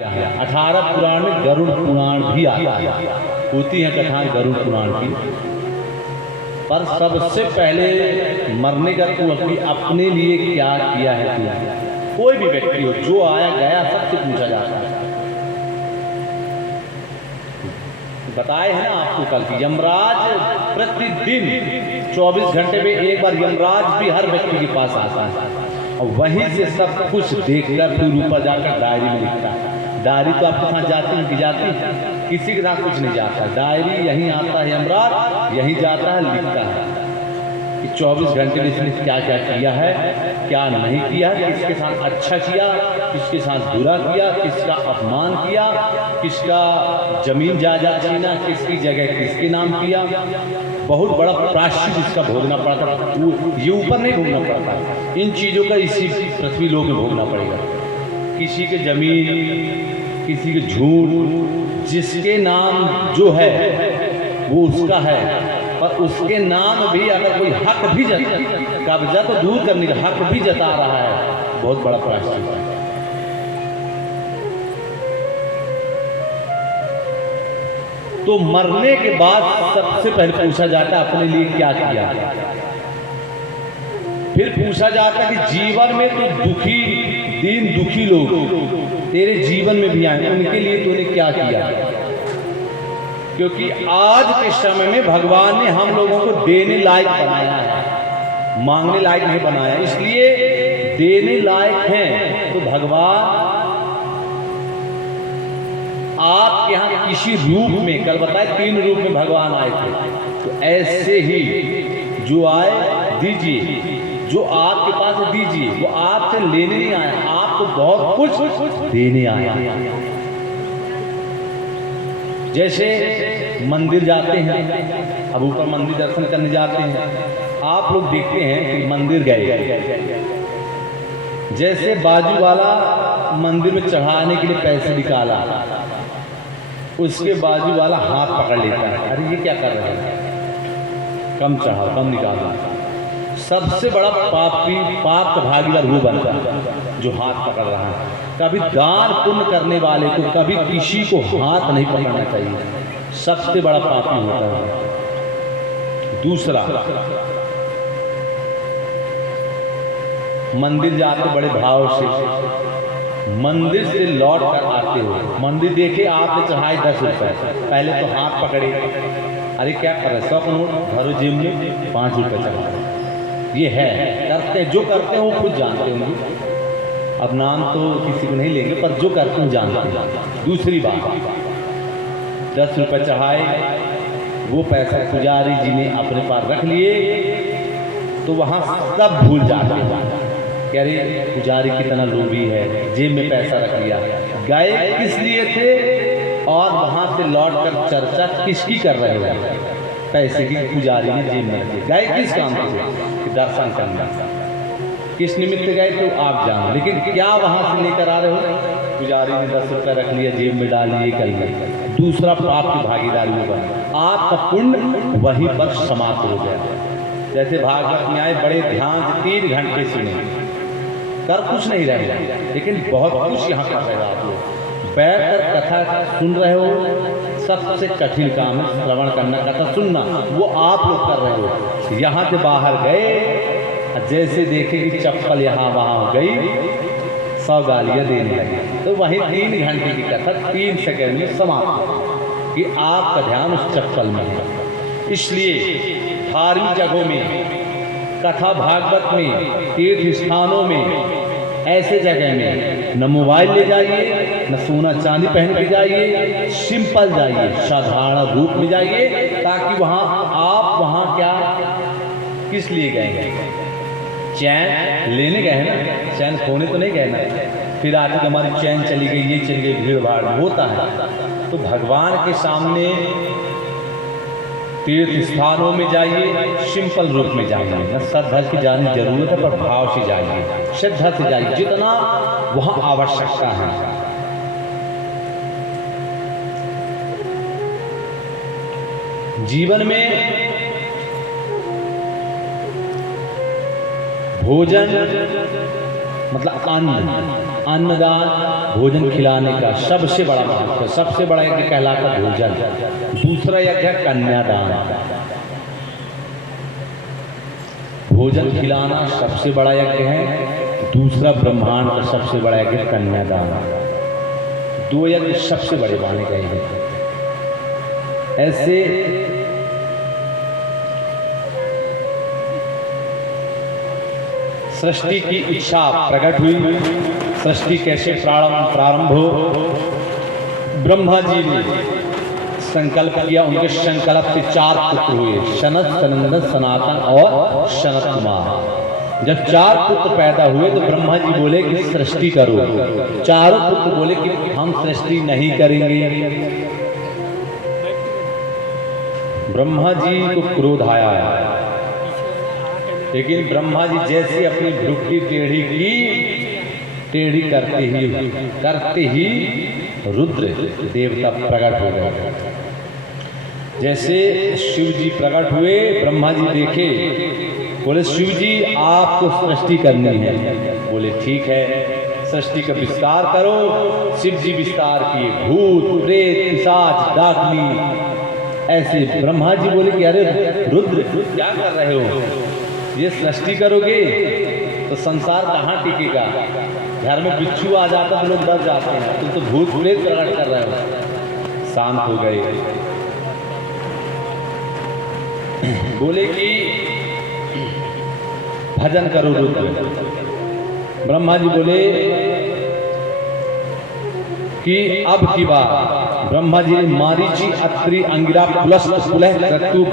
18 पुराण में गरुड़ पुराण भी आता है, होती है कथाएं गरुड़ पुराण की। पर सबसे पहले मरने का तू अपने लिए क्या किया है तू। कोई भी व्यक्ति हो, जो आया गया सबसे पूछा जाता है। बताए हैं ना आपको कल की, यमराज प्रतिदिन 24 घंटे में एक बार यमराज भी हर व्यक्ति के पास आता है, और वहीं से सब कुछ देखकर फिर ऊपर जाकर डायरी में लिखता है। डायरी तो आपके साथ जाती है कि जाती है, किसी के साथ कुछ नहीं जाता। डायरी यहीं आता है यमराज, यहीं जाता है, लिखता है कि 24 घंटे में इसने क्या क्या किया है, क्या नहीं किया, किसके साथ अच्छा किया, किसके साथ बुरा किया, किसका अपमान किया, किसका जमीन जायदाद छीना, किसकी जगह किसके नाम किया। बहुत बड़ा प्रायश्चित इसका भोगना पड़ता। ये ऊपर नहीं भोगना पड़ता, इन चीज़ों का इसी पृथ्वी लोक में भोगना पड़ेगा। किसी के जमीन, किसी के झूठ, जिसके नाम जो है वो उसका है, पर उसके नाम भी अगर कोई हक भी कब्जा तो दूर करने का हक भी जता रहा है, बहुत बड़ा प्रायश्चित है। तो मरने के बाद सबसे पहले पूछा जाता है अपने लिए क्या किया। फिर पूछा जाता है कि जीवन में तो दुखी, दीन दुखी लोग तेरे जीवन में भी आए, उनके लिए तूने क्या किया। क्योंकि आज के समय में भगवान ने हम लोगों को देने लायक बनाया है, मांगने लायक नहीं बनाया। इसलिए देने लायक हैं तो भगवान आपके यहाँ किसी रूप में, कल बताए 3 रूप में भगवान आए थे, तो ऐसे ही जो आए दीजिए, जो आपके पास दीजिए। वो आपसे लेने नहीं आए, आपको बहुत कुछ देने आए। जैसे मंदिर जाते हैं, अब ऊपर मंदिर दर्शन करने जाते हैं, आप लोग देखते हैं कि मंदिर गए, जैसे बाजू वाला मंदिर में चढ़ाने के लिए पैसे निकाला, उसके बाजू वाला हाथ पकड़ लेता है, अरे ये क्या कर रहे हैं, कम चढ़ाओ, कम निकालो। सबसे बड़ा पाप का भागीदार वो बनता है जो हाथ पकड़ रहा है। कभी दान पुण्य करने वाले को कभी किसी को हाथ नहीं पकड़ना चाहिए, सबसे बड़ा पापी होता है। दूसरा, मंदिर जाते बड़े भाव से, मंदिर से लौट कर आते हो, मंदिर देखे आपने चढ़ाए 10 रुपए, पहले तो हाथ पकड़े, अरे क्या कर रहे, 100 नोट भरो जेब में, 5 रुपए चढ़ा। ये है, करते जो करते हैं वो खुद जानते होंगे, अब नाम तो किसी को नहीं लेंगे, पर जो करते हैं जानते हैं। दूसरी बात, 10 रुपए चढ़ाए, वो पैसा पुजारी जी ने अपने पास रख लिए, तो वहाँ सब भूल जाते हैं, कह रहे पुजारी कितना लोभी है, जेब में पैसा रख लिया। गए किस लिए थे और वहाँ से लौट कर चर्चा किसकी कर रहे हो, पैसे की पुजारी ने जेब में रखी। गए किस काम से, दर्शन करना। किस निमित्त गए तो आप जानो, लेकिन क्या वहाँ से लेकर आ रहे हो, पुजारी ने 10 रुपये रख लिया, जेब में डाल लिए, कल गए। दूसरा पाप की भागीदारी होगा, आपका पुण्य वहीं पर समाप्त हो गया। जैसे भागवत में आए, बड़े ध्यान से 3 घंटे सुने, कर कुछ नहीं रहे, लेकिन बहुत कुछ यहाँ कर रहे हो आप लोग, बैठ कर कथा सुन रहे हो। सबसे कठिन काम है श्रवण करना, कथा सुनना, वो आप लोग कर रहे हो। यहाँ से बाहर गए, जैसे देखे कि चप्पल यहाँ वहाँ हो गई, 100 गालियाँ देने लगे, तो वहीं 3 घंटे की कथा 3 सेकंड में समाप्त, कि आपका ध्यान उस चप्पल में है। इसलिए धार्मिक जगहों में, कथा भागवत में, तीर्थ स्थानों में, ऐसे जगह में न मोबाइल ले जाइए, न सोना चांदी पहन के जाइए, सिंपल जाइए, साधारण रूप में जाइए, ताकि वहाँ आप वहाँ क्या किस लिए गए हैं, चैन लेने गए हैं ना, चैन खोने तो नहीं गए ना। फिर आगे हमारी चैन चली गई, ये चली गई, भीड़ भाड़ होता है। तो भगवान के सामने तीर्थ स्थानों में जाइए, सिंपल रूप में जाइए, न श्रद्धा की जाने की जरूरत है, पर भाव से जाइए, श्रद्धा से जाइए, जितना वहाँ आवश्यकता है। जीवन में भोजन मतलब अन्नदान भोजन खिलाने का सबसे बड़ा महत्व, सबसे बड़ा यज्ञ कहलाता भोजन। दूसरा यज्ञ है कन्यादान। भोजन खिलाना सबसे बड़ा यज्ञ है। दूसरा ब्रह्मांड का सबसे बड़ा यज्ञ कन्यादान। दो यज्ञ सबसे बड़े माने गए हैं। ऐसे सृष्टि की इच्छा प्रकट हुई। सृष्टि कैसे प्रारंभ हो, ब्रह्मा जी ने संकल्प किया। उनके संकल्प से 4 पुत्र हुए, सनत, सनंदन, सनातन और सनत कुमार। जब 4 पुत्र पैदा हुए तो ब्रह्मा जी बोले कि सृष्टि करो। चारों पुत्र बोले कि हम सृष्टि नहीं करेंगे। ब्रह्मा जी को क्रोध आया, लेकिन ब्रह्मा जी जैसे अपनी भ्रुकुटी टेढ़ी की, टेढ़ी करते ही रुद्र देवता प्रकट हो गए। जैसे शिव जी प्रकट हुए, ब्रह्मा जी देखे, बोले शिव जी आपको सृष्टि करनी है। बोले ठीक है, सृष्टि का विस्तार करो। शिव जी विस्तार किए, भूत, प्रेत, पिशाच, डाकनी, ऐसे। ब्रह्मा जी बोले कि अरे रुद्र क्या कर रहे हो, ये सृष्टि करोगे तो संसार कहाँ टिकेगा। घर में बिच्छू आ जाता तो लोग डर जाते हैं, तुम तो भूत प्रेत प्रकट कर रहे हो। शांत हो गए। बोले कि भजन करो रुद्र। ब्रह्मा जी बोले कि अब की बात। ब्रह्मा जी ने मारीची, अत्रि, अंगिरा, पुलस्त, पुलह, क्रतु,